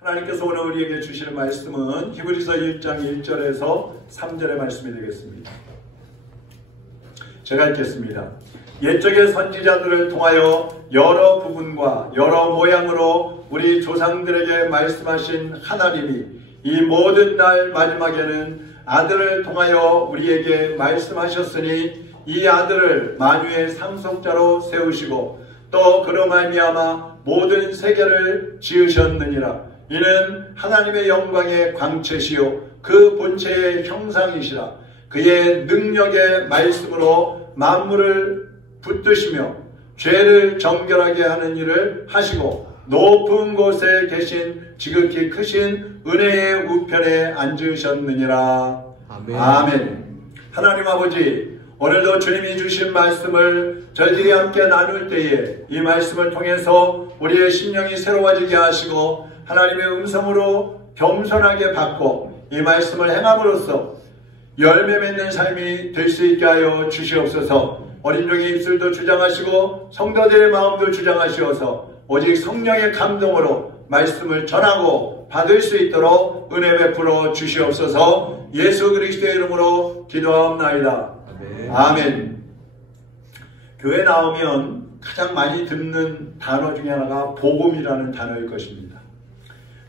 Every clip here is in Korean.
하나님께서 오늘 우리에게 주시는 말씀은 히브리서 1장 1절에서 3절의 말씀이 되겠습니다. 제가 읽겠습니다. 옛적의 선지자들을 통하여 여러 부분과 여러 모양으로 우리 조상들에게 말씀하신 하나님이 이 모든 날 마지막에는 아들을 통하여 우리에게 말씀하셨으니 이 아들을 만유의 상속자로 세우시고 또 그로 말미암아 모든 세계를 지으셨느니라. 이는 하나님의 영광의 광채시요 그 본체의 형상이시라. 그의 능력의 말씀으로 만물을 붙드시며 죄를 정결하게 하는 일을 하시고 높은 곳에 계신 지극히 크신 은혜의 우편에 앉으셨느니라. 아멘. 아멘. 하나님 아버지, 오늘도 주님이 주신 말씀을 저희들이 함께 나눌 때에 이 말씀을 통해서 우리의 심령이 새로워지게 하시고 하나님의 음성으로 겸손하게 받고 이 말씀을 행함으로써 열매 맺는 삶이 될 수 있게 하여 주시옵소서. 어린 종의 입술도 주장하시고 성도들의 마음도 주장하시어서 오직 성령의 감동으로 말씀을 전하고 받을 수 있도록 은혜 베풀어 주시옵소서. 예수 그리스도의 이름으로 기도하옵나이다. 아멘. 아멘. 교회 나오면 가장 많이 듣는 단어 중에 하나가 복음이라는 단어일 것입니다.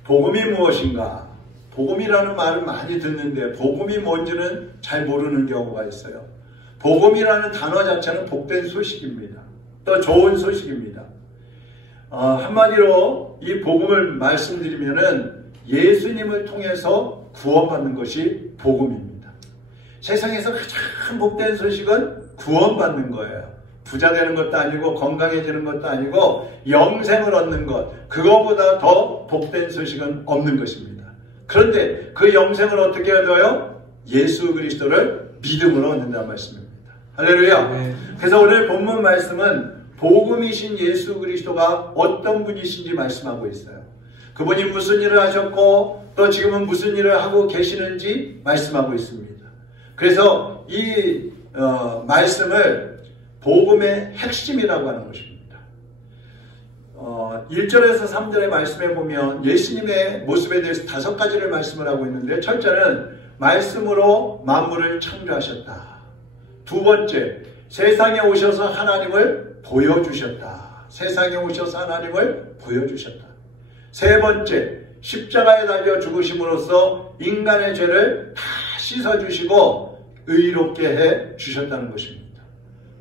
복음이 무엇인가? 복음이라는 말을 많이 듣는데 복음이 뭔지는 잘 모르는 경우가 있어요. 복음이라는 단어 자체는 복된 소식입니다. 또 좋은 소식입니다. 한마디로 이 복음을 말씀드리면은 예수님을 통해서 구원받는 것이 복음입니다. 세상에서 가장 복된 소식은 구원받는 거예요. 부자 되는 것도 아니고 건강해지는 것도 아니고 영생을 얻는 것, 그거보다 더 복된 소식은 없는 것입니다. 그런데 그 영생을 어떻게 얻어요? 예수 그리스도를 믿음으로 얻는다는 말씀입니다. 할렐루야. 네. 그래서 오늘 본문 말씀은 복음이신 예수 그리스도가 어떤 분이신지 말씀하고 있어요. 그분이 무슨 일을 하셨고 또 지금은 무슨 일을 하고 계시는지 말씀하고 있습니다. 그래서 이 말씀을 복음의 핵심이라고 하는 것입니다. 1절에서 3절의 말씀에 보면 예수님의 모습에 대해서 5가지를 말씀을 하고 있는데, 첫째는 말씀으로 만물을 창조하셨다. 두 번째, 세상에 오셔서 하나님을 보여주셨다. 세상에 오셔서 하나님을 보여주셨다. 세 번째, 십자가에 달려 죽으심으로써 인간의 죄를 다 씻어주시고 의롭게 해 주셨다는 것입니다.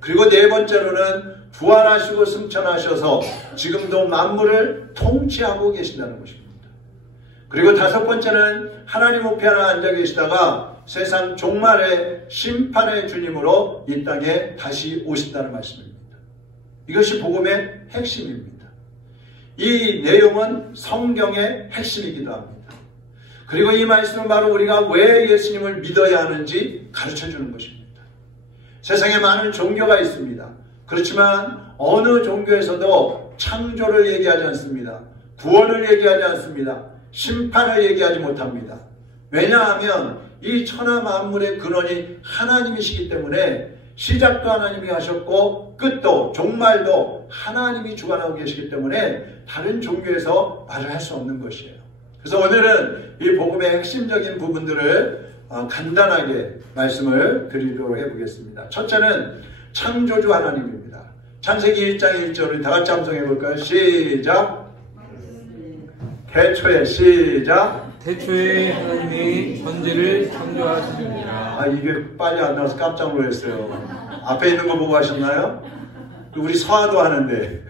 그리고 네 번째로는 부활하시고 승천하셔서 지금도 만물을 통치하고 계신다는 것입니다. 그리고 다섯 번째는 하나님 우편에 앉아 계시다가 세상 종말의 심판의 주님으로 이 땅에 다시 오신다는 말씀입니다. 이것이 복음의 핵심입니다. 이 내용은 성경의 핵심이기도 합니다. 그리고 이 말씀은 바로 우리가 왜 예수님을 믿어야 하는지 가르쳐주는 것입니다. 세상에 많은 종교가 있습니다. 그렇지만 어느 종교에서도 창조를 얘기하지 않습니다. 구원을 얘기하지 않습니다. 심판을 얘기하지 못합니다. 왜냐하면 이 천하 만물의 근원이 하나님이시기 때문에 시작도 하나님이 하셨고 끝도 종말도 하나님이 주관하고 계시기 때문에 다른 종교에서 말을 할 수 없는 것이에요. 그래서 오늘은 이 복음의 핵심적인 부분들을 간단하게 말씀을 드리도록 해보겠습니다. 첫째는 창조주 하나님입니다. 창세기 1장 1절을 다 같이 함성해 볼까요? 시작. 태초에 시작. 태초에 하나님이 천지를 창조하시느니라. 이게 빨리 안 나와서 깜짝 놀랐어요. 앞에 있는 거 보고 하셨나요? 우리 서화도 하는데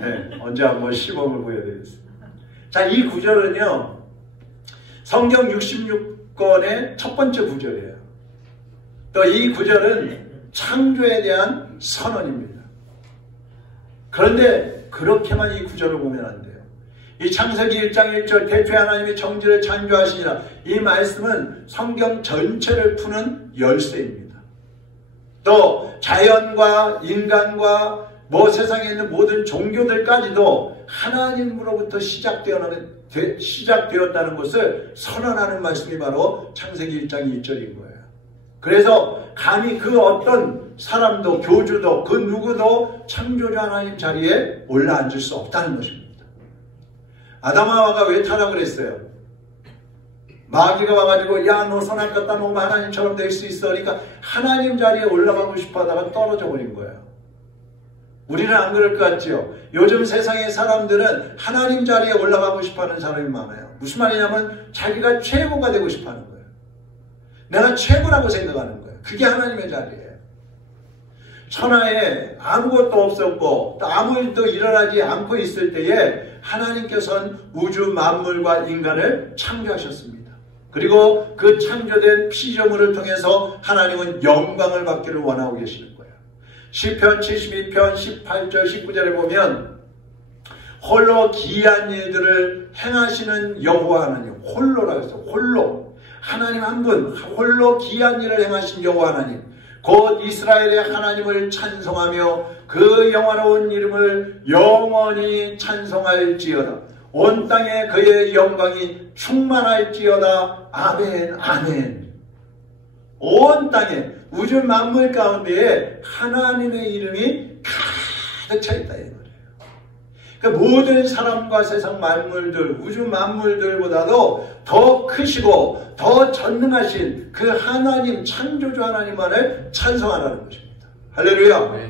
네, 언제 한번 시범을 보여드리겠습니다. 자, 이 구절은요 성경 66권의 첫 번째 구절이에요. 또 이 구절은 창조에 대한 선언입니다. 그런데 그렇게만 이 구절을 보면 안 돼요. 이 창세기 1장 1절 태초에 하나님이 천지를 창조하시니라, 이 말씀은 성경 전체를 푸는 열쇠입니다. 또 자연과 인간과 세상에 있는 모든 종교들까지도 하나님으로부터 시작되었다는 것을 선언하는 말씀이 바로 창세기 1장 1절인 거예요. 그래서 감히 그 어떤 사람도 교주도 그 누구도 창조주 하나님 자리에 올라앉을 수 없다는 것입니다. 아담과 하와가 왜 타락을 했어요? 마귀가 와가지고 야 너 선악 갖다 놓으면 하나님처럼 될 수 있어. 그러니까 하나님 자리에 올라가고 싶어 하다가 떨어져 버린 거예요. 우리는 안 그럴 것 같지요? 요즘 세상의 사람들은 하나님 자리에 올라가고 싶어하는 사람이 많아요. 무슨 말이냐면 자기가 최고가 되고 싶어하는 거예요. 내가 최고라고 생각하는 거예요. 그게 하나님의 자리예요. 천하에 아무것도 없었고 또 아무 일도 일어나지 않고 있을 때에 하나님께서는 우주 만물과 인간을 창조하셨습니다. 그리고 그 창조된 피조물을 통해서 하나님은 영광을 받기를 원하고 계시는 거예요. 시편 72편 18절 19절에 보면 홀로 기이한 일들을 행하시는 여호와 하나님, 홀로라고 했어요. 홀로 하나님 한 분, 홀로 기이한 일을 행하신 여호와 하나님, 곧 이스라엘의 하나님을 찬송하며 그 영화로운 이름을 영원히 찬송할지어다. 온 땅에 그의 영광이 충만할지어다. 아멘 아멘. 온 땅에 우주 만물 가운데에 하나님의 이름이 가득 차 있다 이 말이에요. 그러니까 모든 사람과 세상 만물들, 우주 만물들보다도 더 크시고 더 전능하신 그 하나님, 창조주 하나님만을 찬송하라는 것입니다. 할렐루야. 네.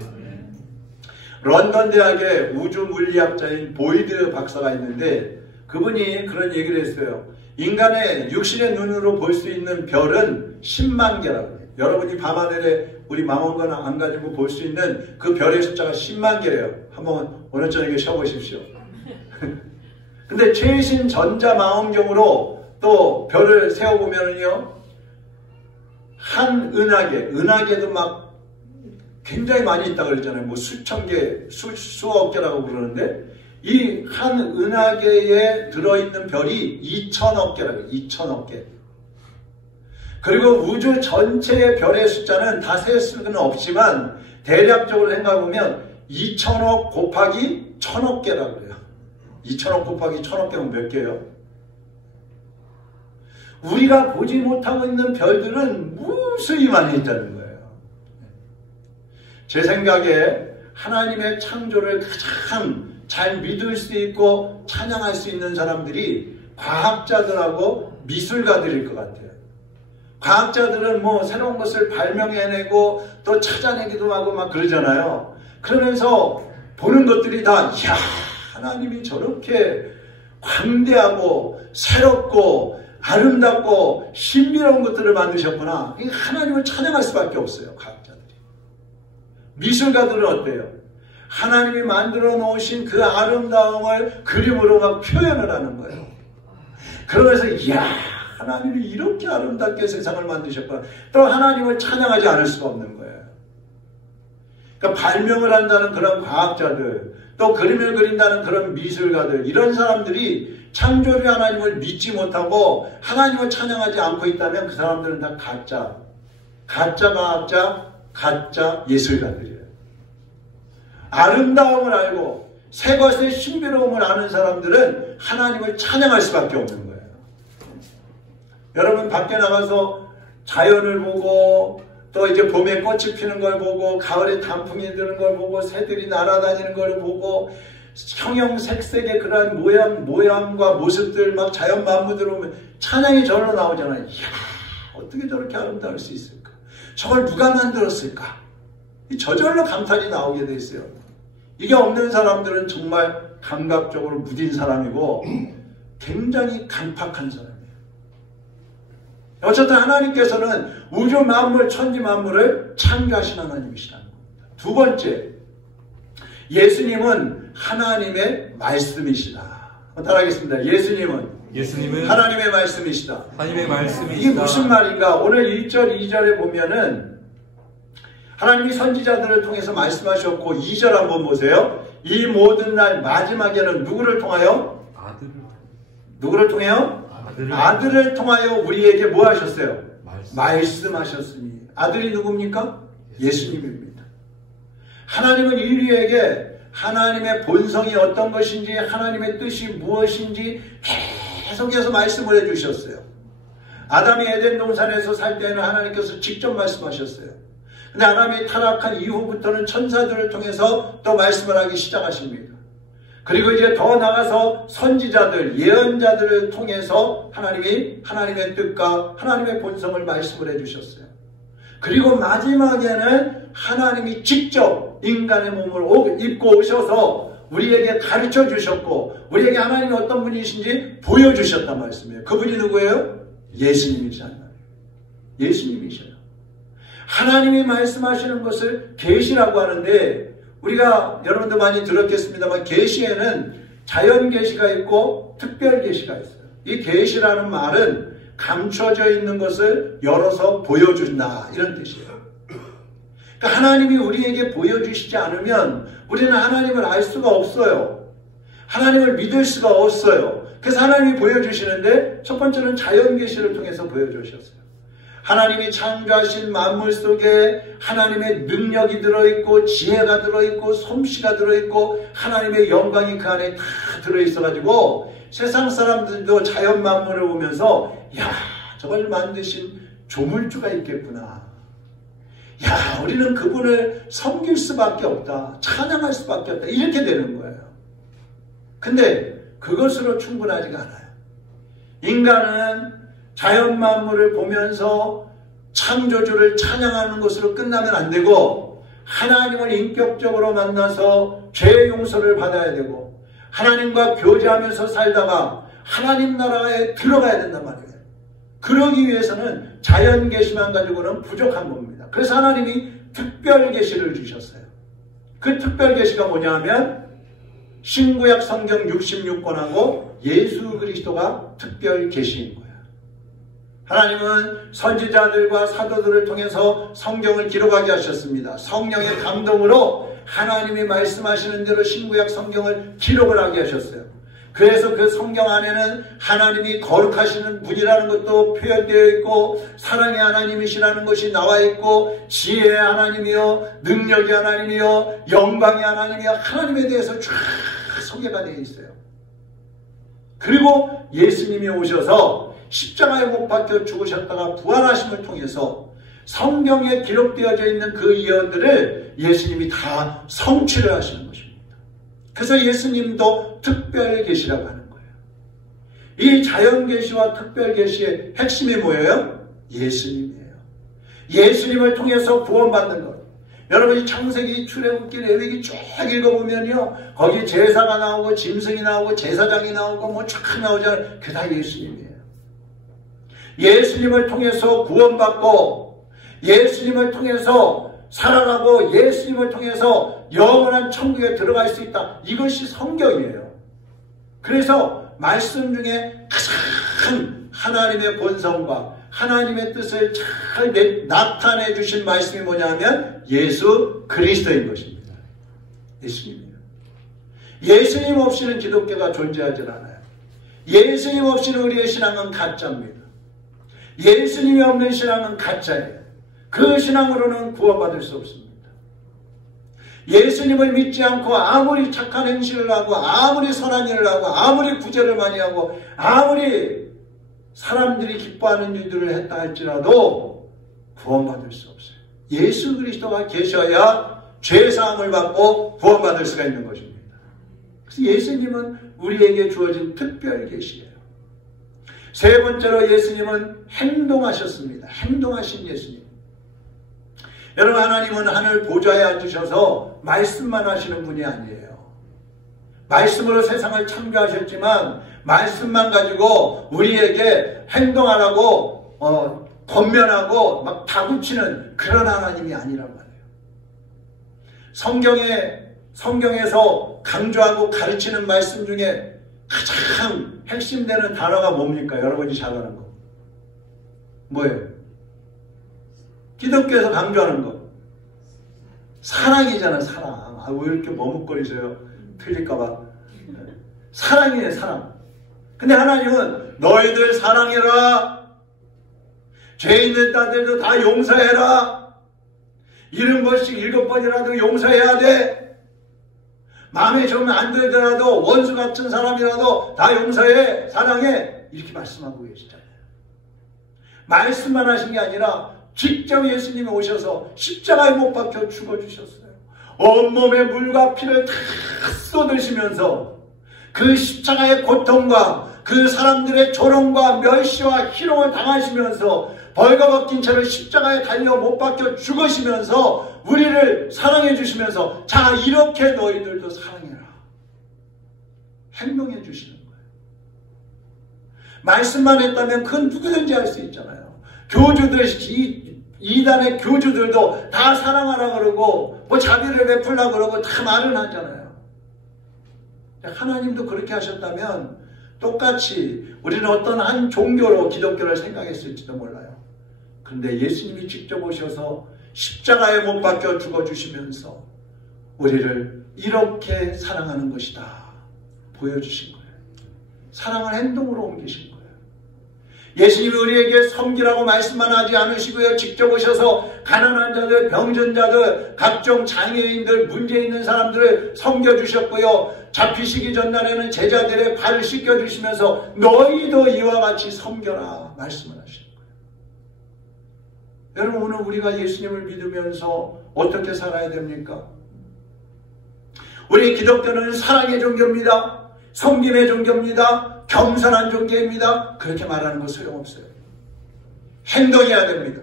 런던 대학의 우주 물리학자인 보이드 박사가 있는데 그분이 그런 얘기를 했어요. 인간의 육신의 눈으로 볼 수 있는 별은 10만 개라고 해요. 여러분이 밤하늘에 우리 망원경 안 가지고 볼 수 있는 그 별의 숫자가 10만 개예요. 한번 오늘 저녁에 쉬어보십시오. 근데 최신 전자망원경으로 또 별을 세워보면요, 한 은하계도 막 굉장히 많이 있다고 그랬잖아요. 뭐 수천 개, 수억 개라고 그러는데 이 한 은하계에 들어있는 별이 2천억 개라고 해요. 2천억 개. 그리고 우주 전체의 별의 숫자는 다 셀 수는 없지만 대략적으로 생각해보면 2천억 곱하기 1000억 개라고 해요. 2천억 곱하기 1000억 개면 몇 개예요? 우리가 보지 못하고 있는 별들은 무수히 많이 있다는 거예요. 제 생각에 하나님의 창조를 가장 잘 믿을 수 있고 찬양할 수 있는 사람들이 과학자들하고 미술가들일 것 같아요. 과학자들은 뭐 새로운 것을 발명해내고 또 찾아내기도 하고 막 그러잖아요. 그러면서 보는 것들이 다 이야, 하나님이 저렇게 광대하고 새롭고 아름답고 신비로운 것들을 만드셨구나. 하나님을 찬양할 수밖에 없어요. 과학자들이. 미술가들은 어때요? 하나님이 만들어 놓으신 그 아름다움을 그림으로 막 표현을 하는 거예요. 그러면서 이야, 하나님이 이렇게 아름답게 세상을 만드셨구나. 또 하나님을 찬양하지 않을 수가 없는 거예요. 그러니까 발명을 한다는 그런 과학자들, 또 그림을 그린다는 그런 미술가들, 이런 사람들이 창조주 하나님을 믿지 못하고 하나님을 찬양하지 않고 있다면 그 사람들은 다 가짜 과학자, 가짜 예술가들이에요. 아름다움을 알고 새 것의 신비로움을 아는 사람들은 하나님을 찬양할 수밖에 없는 거예요. 여러분 밖에 나가서 자연을 보고 또 이제 봄에 꽃이 피는 걸 보고 가을에 단풍이 드는 걸 보고 새들이 날아다니는 걸 보고 형형색색의 그러한 모양과 모습들 막 자연 만물들 보면 찬양이 절로 나오잖아요. 이야, 어떻게 저렇게 아름다울 수 있을까? 저걸 누가 만들었을까? 저절로 감탄이 나오게 돼 있어요. 이게 없는 사람들은 정말 감각적으로 무딘 사람이고 굉장히 간팍한 사람이에요. 어쨌든 하나님께서는 우주 만물, 천지 만물을 창조하신 하나님이시라는 겁니다. 두 번째, 예수님은 하나님의 말씀이시다. 따라하겠습니다. 예수님은 하나님의 말씀이시다. 하나님의 말씀이시다. 이게 무슨 말인가? 오늘 1절, 2절에 보면은 하나님이 선지자들을 통해서 말씀하셨고 2절 한번 보세요. 이 모든 날 마지막에는 누구를 통하여? 누구를 통해요? 아들을 통하여 우리에게 뭐 하셨어요? 말씀하셨으니. 아들이 누굽니까? 예수님입니다. 하나님은 인류에게 하나님의 본성이 어떤 것인지, 하나님의 뜻이 무엇인지 계속해서 말씀을 해주셨어요. 아담이 에덴 동산에서 살 때는 하나님께서 직접 말씀하셨어요. 근데 아담이 타락한 이후부터는 천사들을 통해서 또 말씀을 하기 시작하십니다. 그리고 이제 더 나아가서 선지자들, 예언자들을 통해서 하나님이 하나님의 뜻과 하나님의 본성을 말씀을 해주셨어요. 그리고 마지막에는 하나님이 직접 인간의 몸을 입고 오셔서 우리에게 가르쳐 주셨고 우리에게 하나님이 어떤 분이신지 보여주셨단 말씀이에요. 그분이 누구예요? 예수님이잖아요. 예수님이셔요. 하나님이 말씀하시는 것을 계시라고 하는데 우리가 여러분도 많이 들었겠습니다만 계시에는 자연 계시가 있고 특별 계시가 있어요. 이 계시라는 말은 감춰져 있는 것을 열어서 보여준다 이런 뜻이에요. 그러니까 하나님이 우리에게 보여주시지 않으면 우리는 하나님을 알 수가 없어요. 하나님을 믿을 수가 없어요. 그래서 하나님이 보여주시는데 첫 번째는 자연 계시를 통해서 보여주셨어요. 하나님이 창조하신 만물 속에 하나님의 능력이 들어있고 지혜가 들어있고 솜씨가 들어있고 하나님의 영광이 그 안에 다 들어있어가지고 세상 사람들도 자연 만물을 보면서 야 저걸 만드신 조물주가 있겠구나. 야 우리는 그분을 섬길 수밖에 없다. 찬양할 수밖에 없다. 이렇게 되는 거예요. 근데 그것으로 충분하지가 않아요. 인간은 자연 만물을 보면서 창조주를 찬양하는 것으로 끝나면 안 되고 하나님을 인격적으로 만나서 죄의 용서를 받아야 되고 하나님과 교제하면서 살다가 하나님 나라에 들어가야 된단 말이에요. 그러기 위해서는 자연 계시만 가지고는 부족한 겁니다. 그래서 하나님이 특별 계시를 주셨어요. 그 특별 계시가 뭐냐 하면 신구약 성경 66권하고 예수 그리스도가 특별 계시인 거예요. 하나님은 선지자들과 사도들을 통해서 성경을 기록하게 하셨습니다. 성령의 감동으로 하나님이 말씀하시는 대로 신구약 성경을 기록을 하게 하셨어요. 그래서 그 성경 안에는 하나님이 거룩하시는 분이라는 것도 표현되어 있고 사랑의 하나님이시라는 것이 나와 있고 지혜의 하나님이요 능력의 하나님이요 영광의 하나님이요 하나님에 대해서 쫙 소개가 되어 있어요. 그리고 예수님이 오셔서 십자가에 못 박혀 죽으셨다가 부활하심을 통해서 성경에 기록되어져 있는 그 예언들을 예수님이 다 성취를 하시는 것입니다. 그래서 예수님도 특별 계시라고 하는 거예요. 이 자연 계시와 특별 계시의 핵심이 뭐예요? 예수님이에요. 예수님을 통해서 구원받는 것. 여러분이 창세기, 출애굽기, 레위기 쭉 읽어보면요, 거기 제사가 나오고 짐승이 나오고 제사장이 나오고 뭐 쫙 나오잖아요. 그게 다 예수님이에요. 예수님을 통해서 구원받고 예수님을 통해서 살아가고 예수님을 통해서 영원한 천국에 들어갈 수 있다. 이것이 성경이에요. 그래서 말씀 중에 가장 하나님의 본성과 하나님의 뜻을 잘 나타내 주신 말씀이 뭐냐면 예수 그리스도인 것입니다. 예수님이에요. 예수님 없이는 기독교가 존재하지 않아요. 예수님 없이는 우리의 신앙은 가짜입니다. 예수님이 없는 신앙은 가짜예요. 그 신앙으로는 구원받을 수 없습니다. 예수님을 믿지 않고 아무리 착한 행실을 하고 아무리 선한 일을 하고 아무리 구제를 많이 하고 아무리 사람들이 기뻐하는 일들을 했다 할지라도 구원받을 수 없어요. 예수 그리스도가 계셔야 죄사함을 받고 구원받을 수가 있는 것입니다. 그래서 예수님은 우리에게 주어진 특별 계시예요. 세 번째로 예수님은 행동하셨습니다. 행동하신 예수님. 여러분 하나님은 하늘 보좌에 앉으셔서 말씀만 하시는 분이 아니에요. 말씀으로 세상을 창조하셨지만 말씀만 가지고 우리에게 행동하라고 권면하고 막 다구치는 그런 하나님이 아니란 말이에요. 성경에서 강조하고 가르치는 말씀 중에 가장 핵심되는 단어가 뭡니까? 여러분이 잘 아는 거. 뭐예요? 기독교에서 강조하는 것. 사랑이잖아, 사랑. 왜 이렇게 머뭇거리세요? 틀릴까봐. 사랑이에요, 사랑. 근데 하나님은 너희들 사랑해라. 죄 있는 자들도 다 용서해라. 70번씩 7번이라도 용서해야 돼. 마음에 좀 안 들더라도 원수 같은 사람이라도 다 용서해. 사랑해. 이렇게 말씀하고 계시잖아요. 말씀만 하신 게 아니라 직접 예수님이 오셔서 십자가에 못 박혀 죽어주셨어요. 온몸에 물과 피를 다 쏟으시면서 그 십자가의 고통과 그 사람들의 조롱과 멸시와 희롱을 당하시면서 벌거벗긴 채로 십자가에 달려 못 박혀 죽으시면서 우리를 사랑해 주시면서 자, 이렇게 너희들도 사랑해라. 행동해 주시는 거예요. 말씀만 했다면 그건 누구든지 할 수 있잖아요. 교주들, 이단의 교주들도 다 사랑하라 그러고 뭐 자비를 베풀라 그러고 다 말은 하잖아요. 하나님도 그렇게 하셨다면 똑같이 우리는 어떤 한 종교로 기독교를 생각했을지도 몰라요. 그런데 예수님이 직접 오셔서 십자가에 못 박혀 죽어주시면서 우리를 이렇게 사랑하는 것이다 보여주신 거예요. 사랑을 행동으로 옮기신 거예요. 예수님이 우리에게 섬기라고 말씀만 하지 않으시고요. 직접 오셔서 가난한 자들, 병전자들, 각종 장애인들, 문제 있는 사람들을 섬겨주셨고요. 잡히시기 전날에는 제자들의 발을 씻겨주시면서 너희도 이와 같이 섬겨라 말씀을 하시는 거예요. 여러분, 오늘 우리가 예수님을 믿으면서 어떻게 살아야 됩니까? 우리 기독교는 사랑의 종교입니다. 섬김의 종교입니다. 겸손한 종교입니다. 그렇게 말하는 건 소용없어요. 행동해야 됩니다.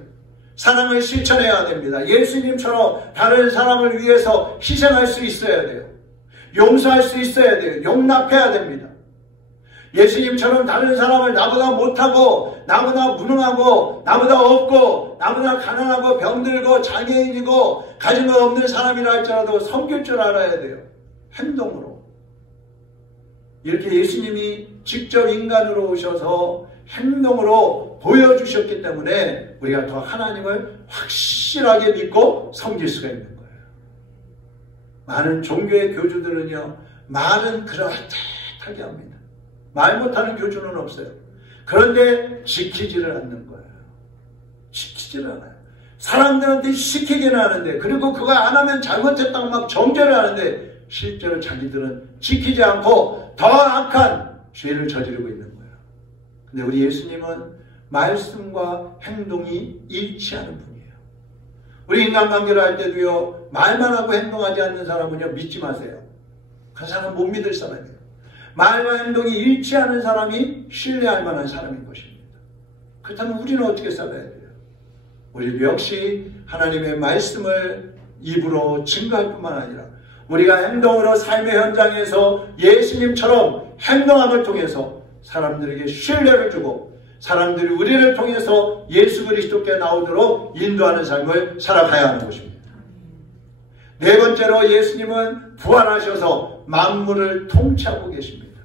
사랑을 실천해야 됩니다. 예수님처럼 다른 사람을 위해서 희생할 수 있어야 돼요. 용서할 수 있어야 돼요. 용납해야 됩니다. 예수님처럼 다른 사람을 나보다 못하고 나보다 무능하고 나보다 없고 나보다 가난하고 병들고 장애인이고 가진 것 없는 사람이라 할지라도 섬길 줄 알아야 돼요. 행동으로. 이렇게 예수님이 직접 인간으로 오셔서 행동으로 보여주셨기 때문에 우리가 더 하나님을 확실하게 믿고 섬길 수가 있는 거예요. 많은 종교의 교주들은요, 말은 그럴듯하게 합니다. 말 못하는 교주는 없어요. 그런데 지키지를 않는 거예요. 지키지를 않아요. 사람들한테 시키기는 하는데, 그리고 그거 안 하면 잘못했다고 막 정죄를 하는데 실제로 자기들은 지키지 않고 더 악한 죄를 저지르고 있는 거예요. 근데 우리 예수님은 말씀과 행동이 일치하는 분이에요. 우리 인간관계를 할 때도요, 말만 하고 행동하지 않는 사람은요, 믿지 마세요. 그 사람은 못 믿을 사람이에요. 말과 행동이 일치하는 사람이 신뢰할 만한 사람인 것입니다. 그렇다면 우리는 어떻게 살아야 돼요? 우리도 역시 하나님의 말씀을 입으로 증거할 뿐만 아니라 우리가 행동으로 삶의 현장에서 예수님처럼 행동함을 통해서 사람들에게 신뢰를 주고 사람들이 우리를 통해서 예수 그리스도께 나오도록 인도하는 삶을 살아가야 하는 것입니다. 네 번째로 예수님은 부활하셔서 만물을 통치하고 계십니다.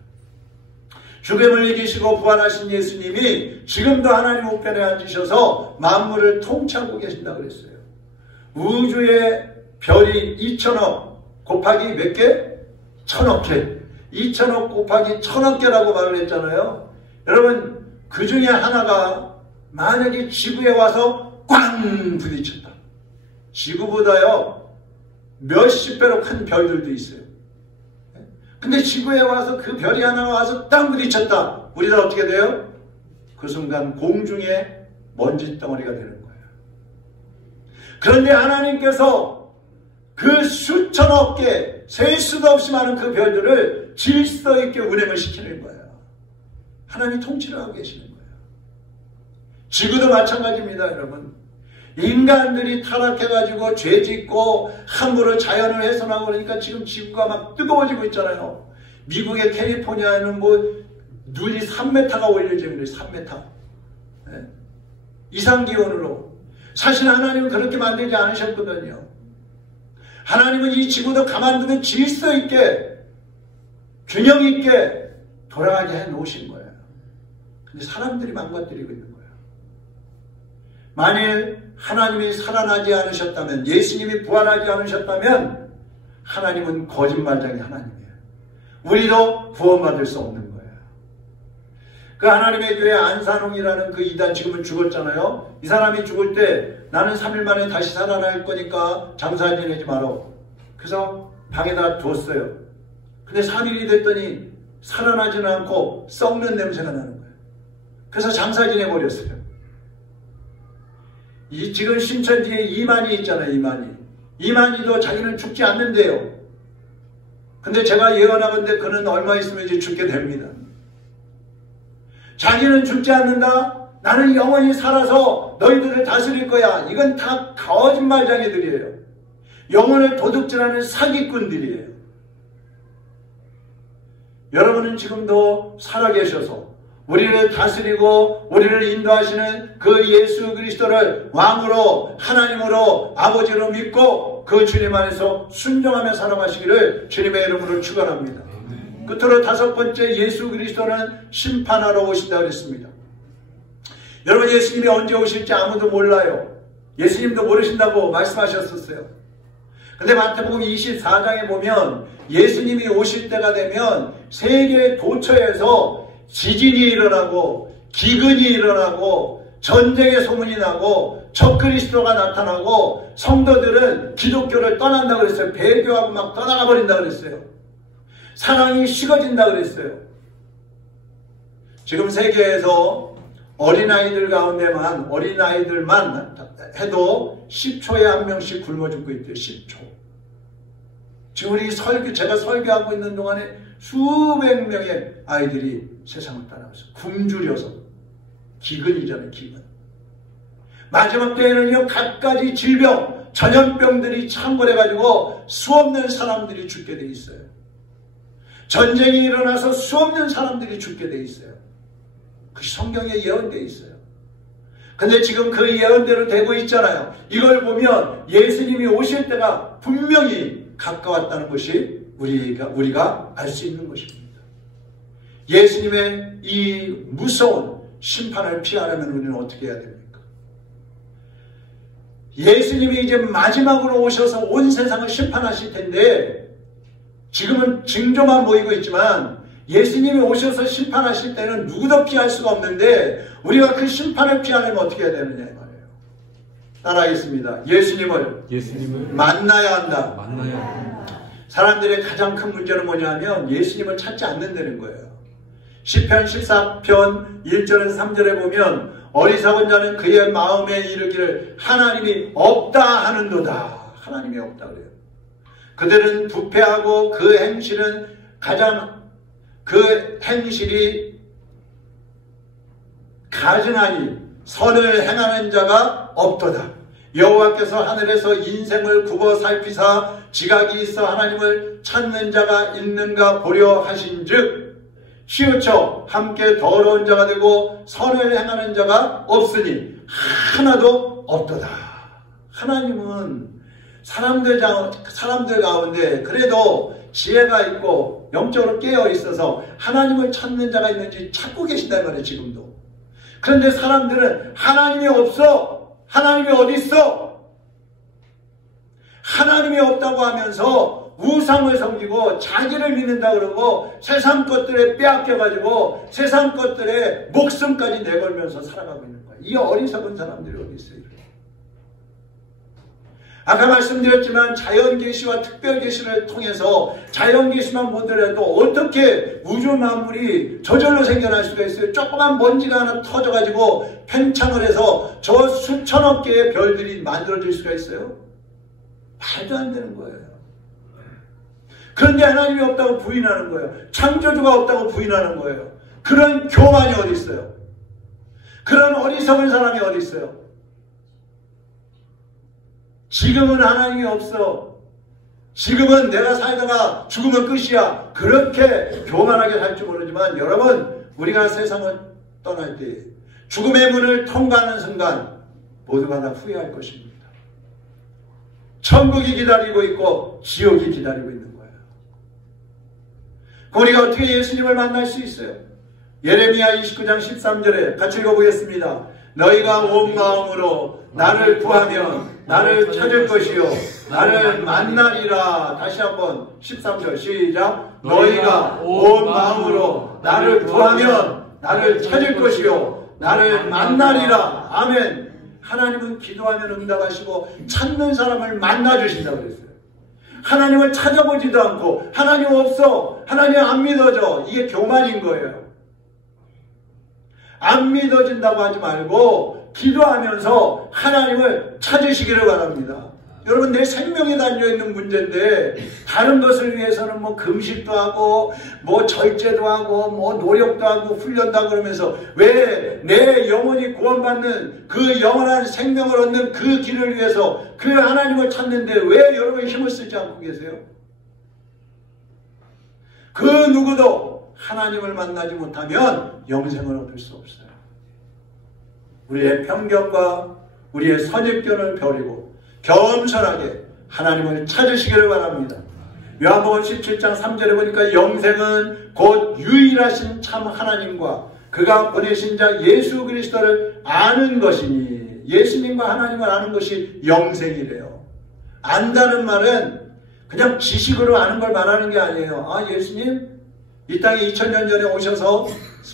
죽음을 이기시고 부활하신 예수님이 지금도 하나님 우편에 앉으셔서 만물을 통치하고 계신다고 그랬어요. 우주의 별이 2천억 곱하기 몇 개? 1000억 개. 2천억 곱하기 1000억 개라고 말을 했잖아요. 여러분, 그 중에 하나가 만약에 지구에 와서 꽝 부딪혔다. 지구보다요 몇십 배로 큰 별들도 있어요. 근데 지구에 와서 그 별이 하나 와서 딱 부딪혔다. 우리는 어떻게 돼요? 그 순간 공중에 먼지 덩어리가 되는 거예요. 그런데 하나님께서 그 수천억 개, 셀 수도 없이 많은 그 별들을 질서 있게 운행을 시키는 거예요. 하나님이 통치를 하고 계시는 거예요. 지구도 마찬가지입니다, 여러분. 인간들이 타락해가지고 죄짓고 함부로 자연을 훼손하고 그러니까 지금 지구가 막 뜨거워지고 있잖아요. 미국의 캘리포니아에는 뭐 눈이 3m가 올려지는 거예요. 3m. 네? 이상기온으로. 사실 하나님은 그렇게 만들지 않으셨거든요. 하나님은 이 지구도 가만두면 질서 있게 균형 있게 돌아가게 해놓으신 거예요. 근데 사람들이 망가뜨리고 있는 거예요. 만일 하나님이 살아나지 않으셨다면, 예수님이 부활하지 않으셨다면 하나님은 거짓말장이 하나님이에요. 우리도 구원받을 수 없는 거예요. 그 하나님의 교회 안산홍이라는 그 이단, 지금은 죽었잖아요. 이 사람이 죽을 때 나는 3일 만에 다시 살아날 거니까 장사 지내지 마라. 그래서 방에다 뒀어요. 근데 3일이 됐더니 살아나지는 않고 썩는 냄새가 나는 거예요. 그래서 장사 지내버렸어요. 지금 신천지에 이만희 있잖아요. 이만희도 자기는 죽지 않는데요. 근데 제가 예언하건대 그는 얼마 있으면 이제 죽게 됩니다. 자기는 죽지 않는다. 나는 영원히 살아서 너희들을 다스릴 거야. 이건 다 거짓말쟁이들이에요. 영혼을 도둑질하는 사기꾼들이에요. 여러분은 지금도 살아계셔서 우리를 다스리고 우리를 인도하시는 그 예수 그리스도를 왕으로 하나님으로 아버지로 믿고 그 주님 안에서 순종하며 살아가시기를 주님의 이름으로 축원합니다. 끝으로 다섯 번째, 예수 그리스도는 심판하러 오신다 그랬습니다. 여러분, 예수님이 언제 오실지 아무도 몰라요. 예수님도 모르신다고 말씀하셨었어요. 근데 마태복음 24장에 보면 예수님이 오실 때가 되면 세계 도처에서 지진이 일어나고 기근이 일어나고 전쟁의 소문이 나고 적그리스도가 나타나고 성도들은 기독교를 떠난다 그랬어요. 배교하고 막 떠나가 버린다 그랬어요. 사랑이 식어진다 그랬어요. 지금 세계에서 어린아이들만 해도 10초에 한 명씩 굶어 죽고 있대요. 10초. 지금 제가 설교하고 있는 동안에 수백 명의 아이들이 세상을 떠나면서 굶주려서, 기근이잖아요, 기근. 마지막 때에는요, 갖가지 질병, 전염병들이 창궐해가지고 수없는 사람들이 죽게 돼 있어요. 전쟁이 일어나서 수없는 사람들이 죽게 돼 있어요. 그것이 성경에 예언되어 있어요. 근데 지금 그 예언대로 되고 있잖아요. 이걸 보면 예수님이 오실 때가 분명히 가까웠다는 것이 우리가 알 수 있는 것입니다. 예수님의 이 무서운 심판을 피하려면 우리는 어떻게 해야 됩니까? 예수님이 이제 마지막으로 오셔서 온 세상을 심판하실 텐데, 지금은 징조만 보이고 있지만 예수님이 오셔서 심판하실 때는 누구도 피할 수가 없는데, 우리가 그 심판을 피하려면 어떻게 해야 되느냐 이 말이에요. 따라하겠습니다. 예수님을 만나야 한다. 사람들의 가장 큰 문제는 뭐냐면 예수님을 찾지 않는다는 거예요. 시편 14편 1절에서 3절에 보면 어리석은 자는 그의 마음에 이르기를 하나님이 없다 하는도다. 하나님이 없다 그래요. 그들은 부패하고 그 행실이 가증하니 선을 행하는 자가 없도다. 여호와께서 하늘에서 인생을 굽어 살피사 지각이 있어 하나님을 찾는 자가 있는가 보려 하신즉 치우쳐 함께 더러운 자가 되고 선을 행하는 자가 없으니 하나도 없도다. 하나님은 사람들 가운데 그래도 지혜가 있고 영적으로 깨어 있어서 하나님을 찾는 자가 있는지 찾고 계신단 말이에요. 지금도. 그런데 사람들은 하나님이 없어. 하나님이 어디 있어? 하나님이 없다고 하면서 우상을 섬기고 자기를 믿는다 그러고 세상 것들에 빼앗겨가지고 세상 것들에 목숨까지 내걸면서 살아가고 있는 거예요. 이 어리석은 사람들이 어디 있어요? 아까 말씀드렸지만 자연계시와 특별계시를 통해서 자연계시만 보더라도 어떻게 우주 만물이 저절로 생겨날 수가 있어요? 조그만 먼지가 하나 터져가지고 팽창을 해서 저 수천억 개의 별들이 만들어질 수가 있어요? 말도 안 되는 거예요. 그런데 하나님이 없다고 부인하는 거예요. 창조주가 없다고 부인하는 거예요. 그런 교만이 어디 있어요? 그런 어리석은 사람이 어디 있어요? 지금은 하나님이 없어. 지금은 내가 살다가 죽으면 끝이야. 그렇게 교만하게 살지 모르지만 여러분, 우리가 세상을 떠날 때 죽음의 문을 통과하는 순간 모두가 다 후회할 것입니다. 천국이 기다리고 있고 지옥이 기다리고 있는 거예요. 우리가 어떻게 예수님을 만날 수 있어요? 예레미야 29장 13절에 같이 읽어보겠습니다. 너희가 온 마음으로 나를 구하면 나를 찾을 것이요 나를 만나리라. 다시 한번 13절 시작. 너희가 온 마음으로 나를 구하면 나를 찾을 것이요 나를 만나리라. 아멘. 하나님은 기도하면 응답하시고 찾는 사람을 만나주신다고 그랬어요. 하나님을 찾아보지도 않고 하나님 없어, 하나님 안 믿어져, 이게 교만인 거예요. 안 믿어진다고 하지 말고 기도하면서 하나님을 찾으시기를 바랍니다. 여러분, 내 생명이 달려있는 문제인데 다른 것을 위해서는 뭐 금식도 하고 뭐 절제도 하고 뭐 노력도 하고 훈련도 하고 그러면서 왜 내 영혼이 구원받는 그 영원한 생명을 얻는 그 길을 위해서 그 하나님을 찾는데 왜 여러분 힘을 쓰지 않고 계세요? 그 누구도 하나님을 만나지 못하면 영생을 얻을 수 없어요. 우리의 편견과 우리의 선입견을 버리고 겸손하게 하나님을 찾으시기를 바랍니다. 요한복음 17장 3절에 보니까 영생은 곧 유일하신 참 하나님과 그가 보내신 자 예수 그리스도를 아는 것이니, 예수님과 하나님을 아는 것이 영생이래요. 안다는 말은 그냥 지식으로 아는 걸 말하는 게 아니에요. 아, 예수님 이 땅에 2000년 전에 오셔서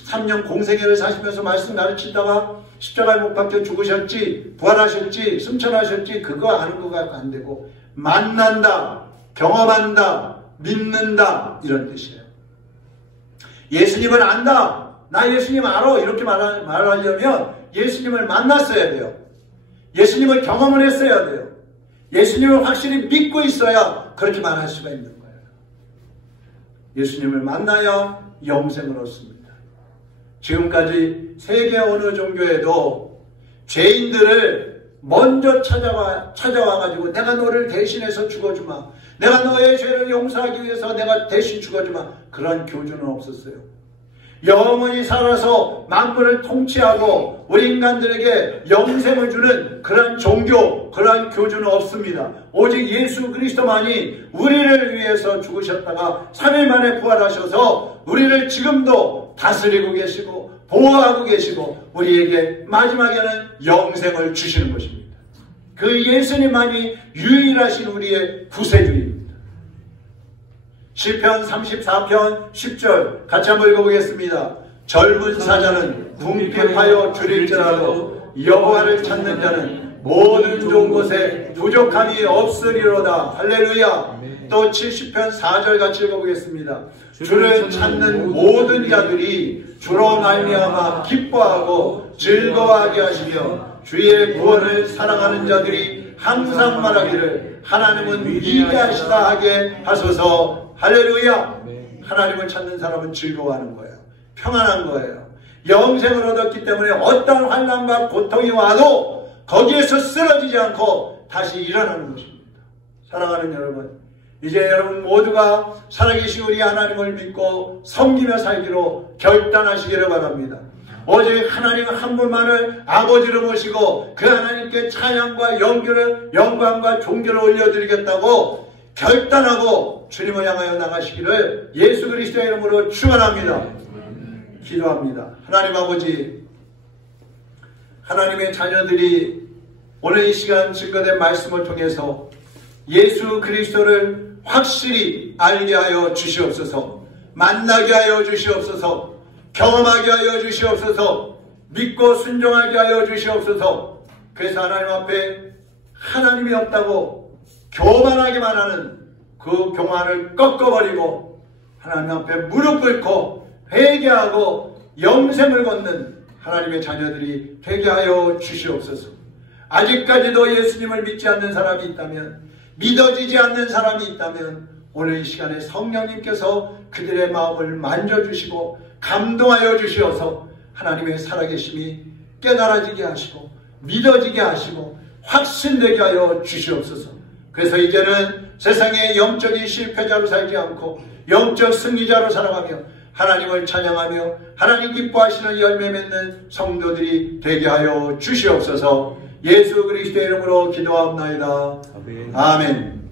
3년 공생애를 사시면서 말씀 가르치다가 십자가에 못 박혀 죽으셨지, 부활하셨지, 승천하셨지, 그거 아는 거 갖고 안 되고 만난다, 경험한다, 믿는다, 이런 뜻이에요. 예수님을 안다, 나 예수님 알아, 이렇게 말하려면 예수님을 만났어야 돼요. 예수님을 경험을 했어야 돼요. 예수님을 확실히 믿고 있어야 그렇게 말할 수가 있는 거예요. 예수님을 만나야 영생을 얻습니다. 지금까지 세계 어느 종교에도 죄인들을 먼저 찾아와가지고 내가 너를 대신해서 죽어주마, 내가 너의 죄를 용서하기 위해서 내가 대신 죽어주마, 그런 교주는 없었어요. 영원히 살아서 만물을 통치하고 우리 인간들에게 영생을 주는 그런 종교, 그런 교주는 없습니다. 오직 예수 그리스도만이 우리를 위해서 죽으셨다가 3일 만에 부활하셔서 우리를 지금도 다스리고 계시고 보호하고 계시고 우리에게 마지막에는 영생을 주시는 것입니다. 그 예수님만이 유일하신 우리의 구세주입니다. 시편 34편 10절 같이 한번 읽어보겠습니다. 젊은 사자는 궁핍하여 줄일지라도 여호와를 찾는 자는 모든 좋은 곳에 부족함이 없으리로다. 할렐루야. 또 70편 4절 같이 읽어보겠습니다. 주를 찾는 모든 자들이 주로 말미암아 기뻐하고 즐거워하게 하시며 주의 구원을 사랑하는 자들이 항상 말하기를 하나님은 위대하시다 하게 하소서. 할렐루야. 하나님을 찾는 사람은 즐거워하는 거예요. 평안한 거예요. 영생을 얻었기 때문에 어떤 환난과 고통이 와도 거기에서 쓰러지지 않고 다시 일어나는 것입니다. 사랑하는 여러분, 이제 여러분 모두가 살아계신 우리 하나님을 믿고 섬기며 살기로 결단하시기를 바랍니다. 오직 하나님 한 분만을 아버지로 모시고 그 하나님께 찬양과 영광과 존귀를 올려드리겠다고 결단하고 주님을 향하여 나가시기를 예수 그리스도의 이름으로 축원합니다. 기도합니다. 하나님 아버지, 하나님의 자녀들이 오늘 이 시간 증거된 말씀을 통해서 예수 그리스도를 확실히 알게 하여 주시옵소서, 만나게 하여 주시옵소서, 경험하게 하여 주시옵소서, 믿고 순종하게 하여 주시옵소서. 그래서 하나님 앞에 하나님이 없다고 교만하게만 하는 그 교만을 꺾어버리고 하나님 앞에 무릎 꿇고 회개하고 영생을 걷는 하나님의 자녀들이 되게 하여 주시옵소서. 아직까지도 예수님을 믿지 않는 사람이 있다면, 믿어지지 않는 사람이 있다면 오늘 이 시간에 성령님께서 그들의 마음을 만져주시고 감동하여 주시어서 하나님의 살아계심이 깨달아지게 하시고 믿어지게 하시고 확신되게 하여 주시옵소서. 그래서 이제는 세상의 영적인 실패자로 살지 않고 영적 승리자로 살아가며 하나님을 찬양하며 하나님 기뻐하시는 열매 맺는 성도들이 되게 하여 주시옵소서. 예수 그리스도의 이름으로 기도하옵나이다. 아멘.